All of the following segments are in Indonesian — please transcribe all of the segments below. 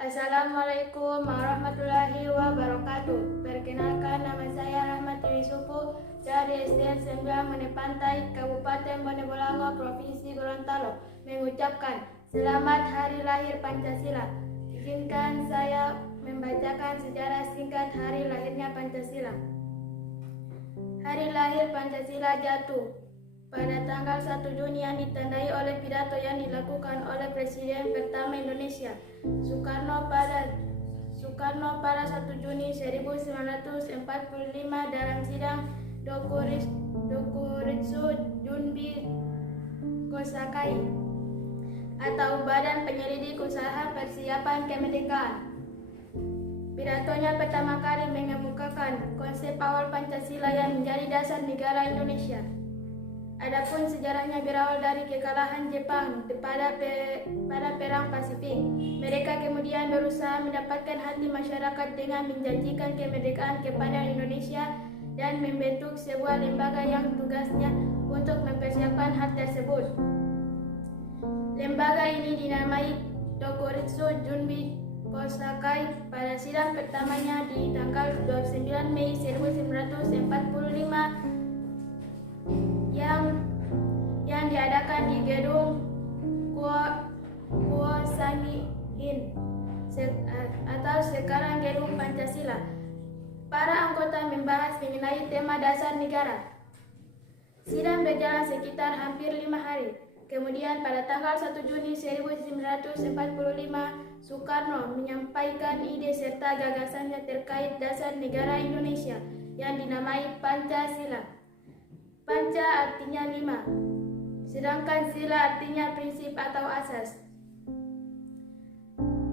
Assalamualaikum warahmatullahi wabarakatuh. Perkenalkan, nama saya Rahmat Yusufu dari SDN 9 Bone Pantai, Kabupaten Bone Bolango, Provinsi Gorontalo, mengucapkan selamat Hari Lahir Pancasila. Izinkan saya membacakan sejarah singkat hari lahirnya Pancasila. Hari lahir Pancasila jatuh pada tanggal 1 Juni yang ditandai oleh pidato yang dilakukan oleh Presiden pertama Indonesia, Soekarno pada 1 Juni 1945 dalam sidang Dokuritsu Junbi Kosakai atau Badan Penyelidik Usaha Persiapan Kemerdekaan. Pidatonya pertama kali mengemukakan konsep awal Pancasila yang menjadi dasar negara Indonesia. Adapun sejarahnya berawal dari kekalahan Jepang pada Perang Pasifik. Mereka kemudian berusaha mendapatkan hati masyarakat dengan menjanjikan kemerdekaan kepada Indonesia dan membentuk sebuah lembaga yang tugasnya untuk mempersiapkan hal tersebut. Lembaga ini dinamai Dokuritsu Junbi Kosakai pada sidang pertamanya di tanggal 29 Mei 1945 yang diadakan di gedung Kuosangihin atau sekarang gedung Pancasila. Para anggota membahas mengenai tema dasar negara. Sidang berjalan sekitar hampir 5 hari. Kemudian pada tanggal 1 Juni 1945, Soekarno menyampaikan ide serta gagasannya terkait dasar negara Indonesia yang dinamai Pancasila. Panca artinya 5, sedangkan sila artinya prinsip atau asas.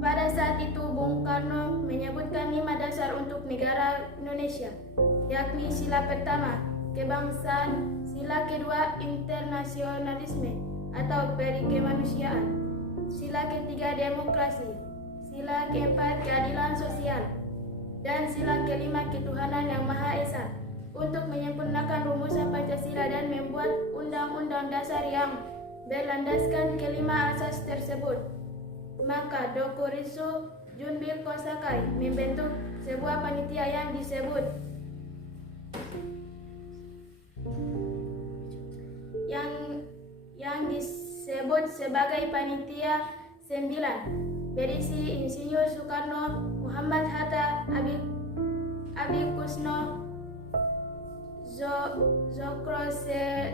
Pada saat itu Bung Karno menyebutkan 5 dasar untuk negara Indonesia, yakni sila pertama, kebangsaan, sila kedua, internasionalisme atau perikemanusiaan, sila ketiga, demokrasi, sila keempat, keadilan sosial, dan sila kelima, ketuhanan yang Maha Esa. Untuk menyempurnakan rumusan Pancasila dan membuat undang-undang dasar yang berlandaskan kelima asas tersebut, maka Dokuritsu Junbi Kosakai membentuk sebuah panitia yang disebut sebagai Panitia 9, berisi Insinyur Soekarno, Muhammad Hatta, Abi Kusno, Zokro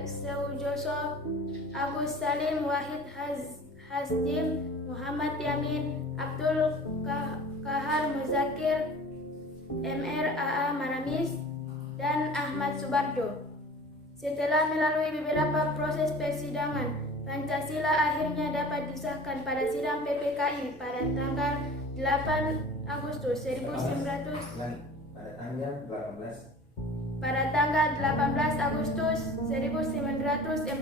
Seujoso, Agus Salim, Wahid Hasjim, Muhammad Yamin, Abdul Kahar Muzakir, Mr. A.A. Maramis, dan Ahmad Subarjo. Setelah melalui beberapa proses persidangan, Pancasila akhirnya dapat disahkan pada sidang PPKI pada tanggal 8 Agustus 1945. Pada tanggal 18 Agustus 1945,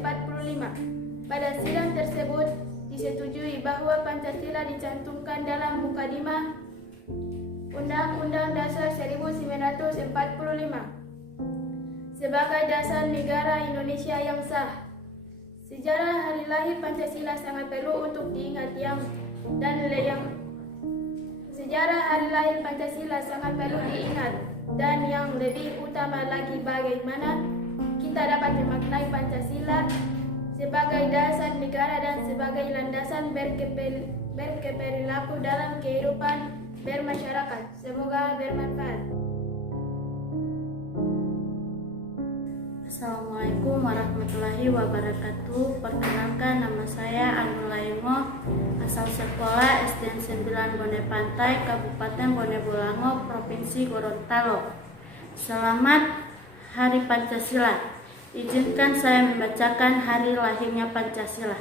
pada sidang tersebut disetujui bahwa Pancasila dicantumkan dalam Mukadimah Undang-Undang Dasar 1945 sebagai dasar negara Indonesia yang sah. Sejarah hari lahir Pancasila sangat perlu untuk diingat Sejarah hari lahir Pancasila sangat perlu diingat dan yang lebih utama lagi bagaimana kita dapat memaknai Pancasila sebagai dasar negara dan sebagai landasan berperilaku dalam kehidupan bermasyarakat. Semoga bermanfaat. Assalamualaikum warahmatullahi wabarakatuh. Perkenalkan, nama saya Anul Laimo, asal sekolah SDN 9 Bone Pantai, Kabupaten Bone Bolango, Provinsi Gorontalo. Selamat Hari Pancasila. Izinkan saya membacakan hari lahirnya Pancasila.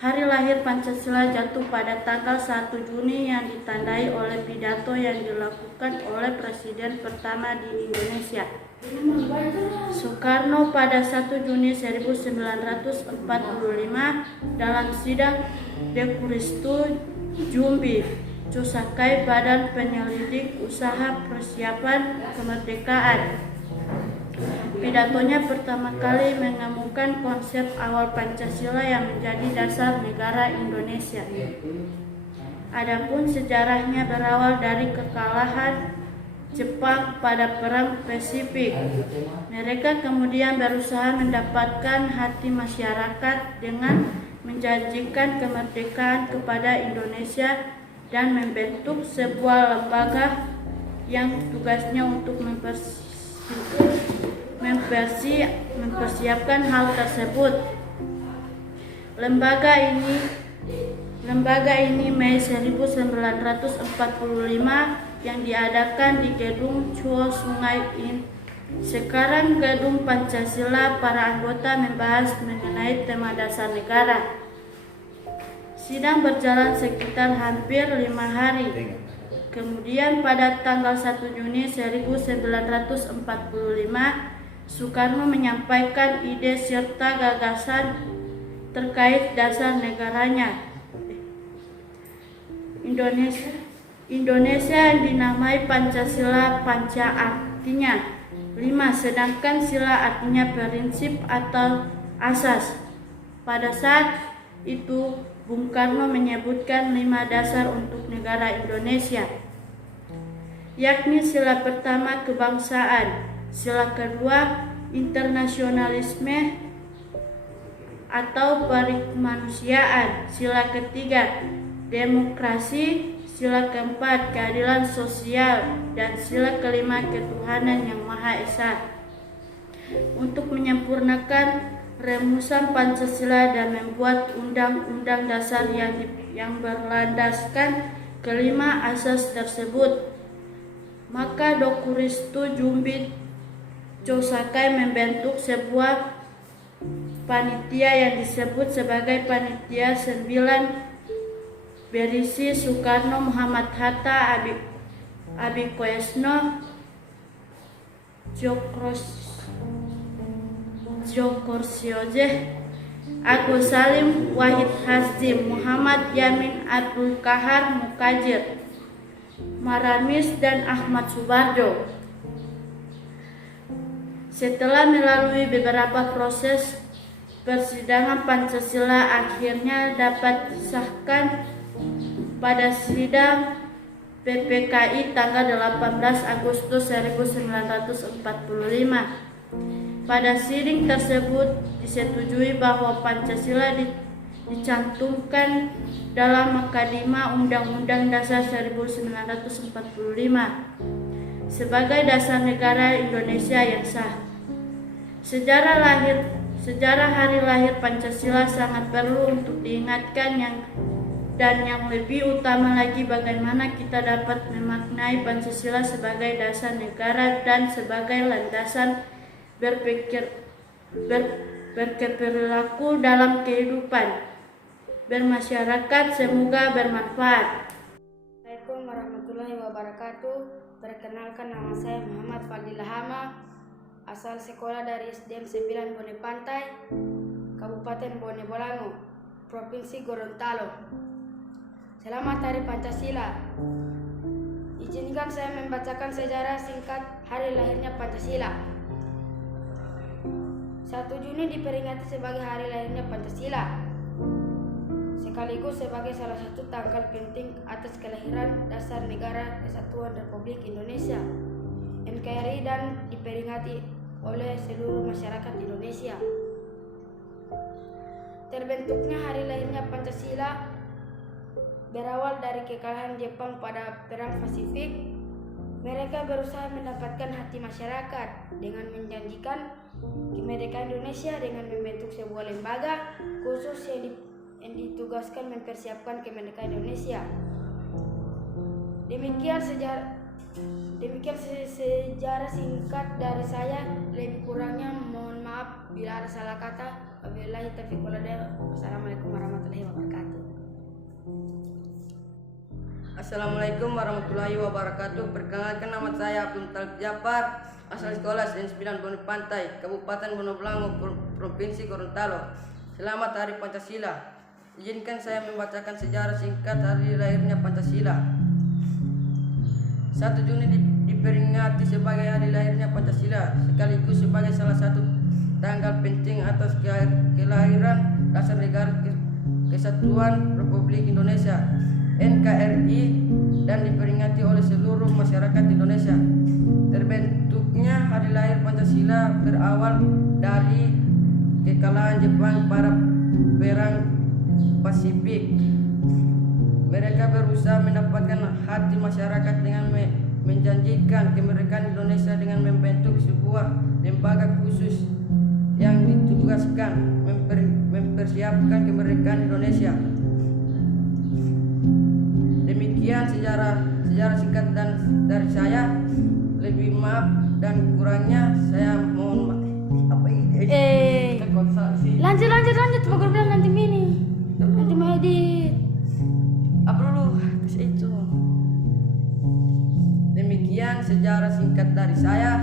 Hari lahir Pancasila jatuh pada tanggal 1 Juni yang ditandai oleh pidato yang dilakukan oleh Presiden pertama di Indonesia, Soekarno pada 1 Juni 1945 dalam sidang Dokuritsu Junbi Kosakai Badan Penyelidik Usaha Persiapan Kemerdekaan. pidatonya pertama kali mengemukakan konsep awal Pancasila yang menjadi dasar negara Indonesia. Adapun sejarahnya berawal dari kekalahan Jepang pada Perang Pasifik. Mereka kemudian berusaha mendapatkan hati masyarakat dengan menjanjikan kemerdekaan kepada Indonesia dan membentuk sebuah lembaga yang tugasnya untuk mempersiapkan hal tersebut. Lembaga ini Mei 1945 yang diadakan di Gedung Chuo Sungai In. Sekarang Gedung Pancasila. Para anggota membahas mengenai tema dasar negara. Sidang berjalan sekitar hampir 5 hari. Kemudian pada tanggal 1 Juni 1945, Soekarno menyampaikan ide serta gagasan terkait dasar negaranya. Indonesia dinamai Pancasila. Panca artinya 5, sedangkan sila artinya prinsip atau asas. Pada saat itu Bung Karno menyebutkan 5 dasar untuk negara Indonesia, yakni sila pertama kebangsaan, sila kedua internasionalisme atau perikemanusiaan, sila ketiga demokrasi, sila keempat keadilan sosial, dan sila kelima ketuhanan yang Maha Esa. Untuk menyempurnakan rumusan Pancasila dan membuat undang-undang dasar yang berlandaskan kelima asas tersebut, maka Dokuristu Jumbit Cosakai membentuk sebuah panitia yang disebut sebagai Panitia 9 berisi Soekarno, Muhammad Hatta, Abi Koesno, Djokorsyoje, Agus Salim, Wahid Hasyim, Muhammad Yamin, Abdul Kahar Mukajir, Maramis, dan Ahmad Subarjo. Setelah melalui beberapa proses persidangan, Pancasila akhirnya dapat disahkan pada sidang PPKI tanggal 18 Agustus 1945. Pada sidang tersebut disetujui bahwa Pancasila dicantumkan dalam Makadimah Undang-Undang Dasar 1945 sebagai dasar negara Indonesia yang sah. Sejarah hari lahir Pancasila sangat perlu untuk diingatkan, dan yang lebih utama lagi bagaimana kita dapat memaknai Pancasila sebagai dasar negara dan sebagai landasan berperilaku dalam kehidupan bermasyarakat. Semoga bermanfaat. Assalamualaikum warahmatullahi wabarakatuh. Perkenalkan, nama saya Muhammad Fadil Hama, asal sekolah dari SDN 9 Bone Pantai, Kabupaten Bone Bolango, Provinsi Gorontalo. Selamat Hari Pancasila. Izinkan saya membacakan sejarah singkat hari lahirnya Pancasila. 1 Juni diperingati sebagai hari lahirnya Pancasila, sekaligus sebagai salah satu tanggal penting atas kelahiran dasar Negara Kesatuan Republik Indonesia NKRI dan diperingati oleh seluruh masyarakat Indonesia. Terbentuknya hari lahirnya Pancasila berawal dari kekalahan Jepang pada Perang Pasifik. Mereka berusaha mendapatkan hati masyarakat dengan menjanjikan kemerdekaan Indonesia dengan membentuk sebuah lembaga khusus yang ditugaskan mempersiapkan kemerdekaan Indonesia. Demikian sejarah singkat dari saya. Lebih kurangnya mohon maaf bila ada salah kata. Wabillahi taufiq wal hidayah. Wassalamualaikum warahmatullahi wabarakatuh. Assalamualaikum warahmatullahi wabarakatuh. Perkenalkan, nama saya Abdul Talib Jafar, asal sekolah SDN 9 Bone Pantai, Kabupaten Bone Bolango, Provinsi Gorontalo. Selamat Hari Pancasila. Izinkan saya membacakan sejarah singkat hari lahirnya Pancasila. 1 Juni diperingati sebagai hari lahirnya Pancasila, sekaligus sebagai salah satu tanggal penting atas kelahiran dasar negara Kesatuan Republik Indonesia NKRI dan diperingati oleh seluruh masyarakat Indonesia. Terbentuknya hari lahir Pancasila berawal dari kekalahan Jepang pada Perang Pasifik. Mereka berusaha mendapatkan hati masyarakat dengan menjanjikan kemerdekaan Indonesia dengan membentuk sebuah lembaga khusus yang ditugaskan mempersiapkan kemerdekaan Indonesia. Demikian sejarah singkat dan dari saya. Lebih maaf dan kurangnya saya mohon maaf. Lanjut Pak Guru bilang nanti mau edit. Apa dulu itu. Demikian sejarah singkat dari saya.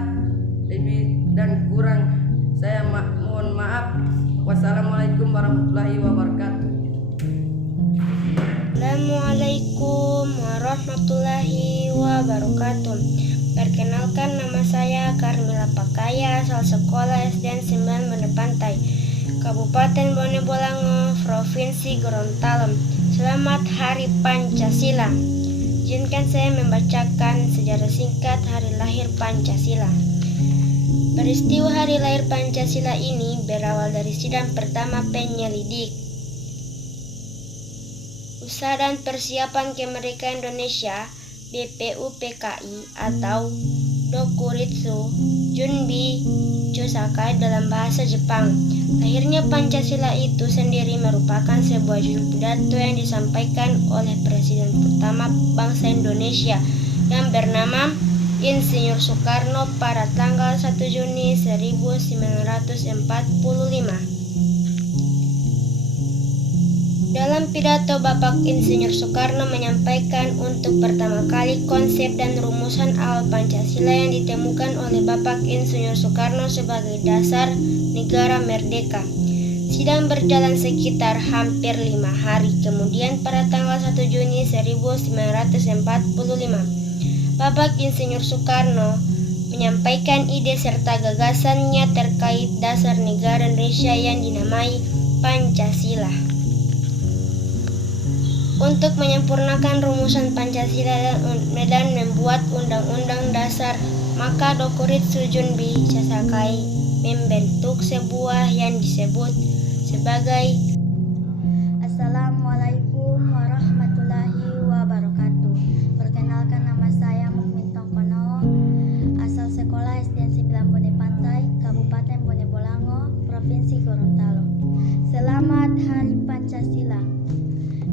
Lebih dan kurang saya mohon maaf. Wassalamualaikum warahmatullahi wabarakatuh. Assalamualaikum warahmatullahi wabarakatuh. Perkenalkan, nama saya Karmila Pakaya, asal sekolah SD 9 Bone Pantai, Kabupaten Bone Bolango, Provinsi Gorontalo. Selamat Hari Pancasila. Izinkan saya membacakan sejarah singkat hari lahir Pancasila. Peristiwa hari lahir Pancasila ini berawal dari sidang pertama penyelidik Usaha dan Persiapan Kemerdekaan Indonesia BPUPKI atau Dokuritsu Junbi Chosakai dalam bahasa Jepang. Lahirnya Pancasila itu sendiri merupakan sebuah judul pidato yang disampaikan oleh Presiden pertama bangsa Indonesia yang bernama Insinyur Soekarno pada tanggal 1 Juni 1945. Dalam pidato, Bapak Insinyur Soekarno menyampaikan untuk pertama kali konsep dan rumusan awal Pancasila yang ditemukan oleh Bapak Insinyur Soekarno sebagai dasar negara merdeka. Sidang berjalan sekitar hampir 5 hari, kemudian pada tanggal 1 Juni 1945, Bapak Insinyur Soekarno menyampaikan ide serta gagasannya terkait dasar negara Indonesia yang dinamai Pancasila. Untuk menyempurnakan rumusan Pancasila dan membuat undang-undang dasar, maka Dokuritsu Junbi Chosakai membentuk sebuah yang disebut sebagai Assalamualaikum warahmatullahi wabarakatuh. Perkenalkan, nama saya Mukmin Tongkono, asal sekolah SD 9 Bone Pantai, Kabupaten Bone Bolango, Provinsi Gorontalo. Selamat Hari Pancasila.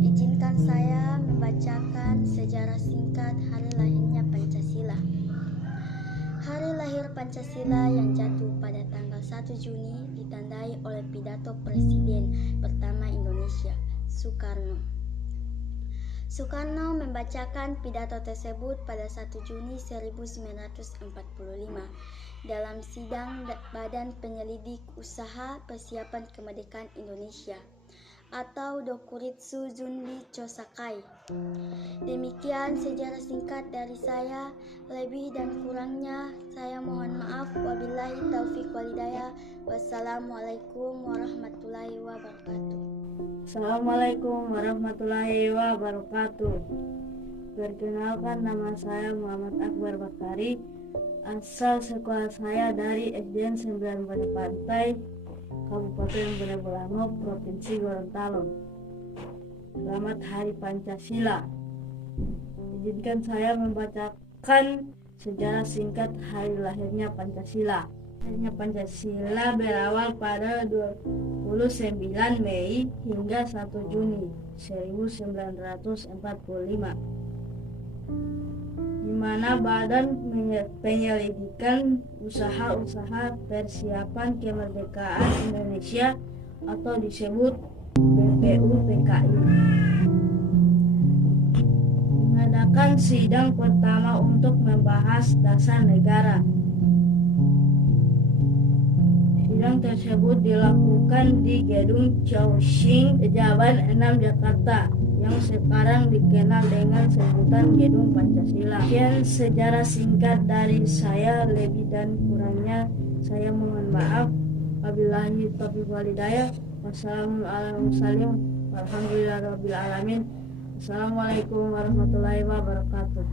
Izinkan saya membacakan sejarah singkat hari lahirnya Pancasila. Hari lahir Pancasila yang jatuh pada tanggal 1 Juni ditandai oleh pidato Presiden pertama Indonesia, Soekarno. Soekarno membacakan pidato tersebut pada 1 Juni 1945 dalam sidang Badan Penyelidik Usaha Persiapan Kemerdekaan Indonesia atau Dokuritsu Junbi Chosakai. Demikian sejarah singkat dari saya. Lebih dan kurangnya saya mohon maaf. Wabillahi taufiq walhidayah. Wassalamualaikum warahmatullahi wabarakatuh. Assalamualaikum warahmatullahi wabarakatuh. Perkenalkan, nama saya Muhammad Akbar Bakari, asal sekolah saya dari SD 9 Bone Pantai, Kabupaten Bone Bolango, Provinsi Gorontalo. Selamat Hari Pancasila. Izinkan saya membacakan sejarah singkat hari lahirnya Pancasila. Lahirnya Pancasila berawal pada 29 Mei hingga 1 Juni 1945, di mana Badan Penyelidikan Usaha-Usaha Persiapan Kemerdekaan Indonesia atau disebut BPUPKI mengadakan sidang pertama untuk membahas dasar negara. Sidang tersebut dilakukan di Gedung Chowsing, Pejabat 6 Jakarta, yang sekarang dikenal dengan sebutan Gedung Pancasila. Sekian sejarah singkat dari saya, lebih dan kurangnya Saya mohon maaf. Wabillahi taufiq walhidayah. Wassalamualaikum warahmatullahi wabarakatuh. Assalamualaikum warahmatullahi wabarakatuh.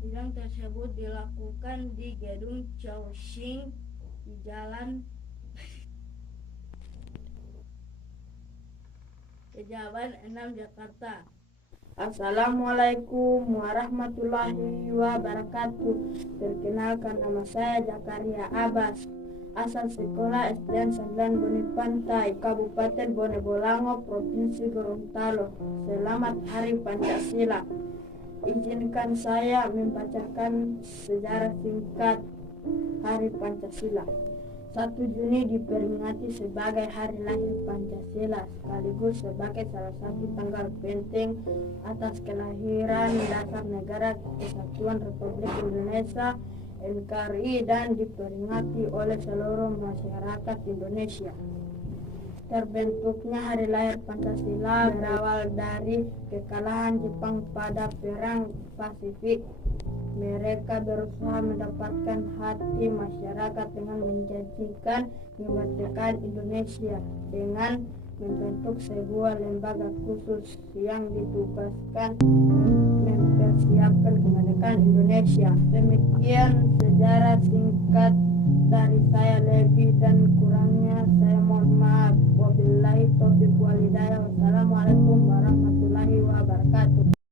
Sidang tersebut dilakukan di gedung Chowsing di Jalan Pejabat 6 Jakarta. Assalamualaikum warahmatullahi wabarakatuh. Perkenalkan, nama saya Zakaria Abbas, asal sekolah SDN 9 Bone Pantai, Kabupaten Bone Bolango, Provinsi Gorontalo. Selamat Hari Pancasila. Izinkan saya membacakan sejarah singkat Hari Pancasila. 1 Juni diperingati sebagai hari lahir Pancasila, sekaligus sebagai salah satu tanggal penting atas kelahiran dasar Negara Kesatuan Republik Indonesia NKRI dan diperingati oleh seluruh masyarakat Indonesia. Terbentuknya hari lahir Pancasila berawal dari kekalahan Jepang pada Perang Pasifik. Mereka berusaha mendapatkan hati masyarakat dengan menjanjikan kemerdekaan Indonesia dengan membentuk sebuah lembaga khusus yang ditugaskan mempersiapkan kemerdekaan Indonesia. Demikian sejarah singkat dari saya, lebih dan kurangnya saya mohon maaf. Wabillahi taufiq walhidayah. Wassalamualaikum warahmatullahi wabarakatuh.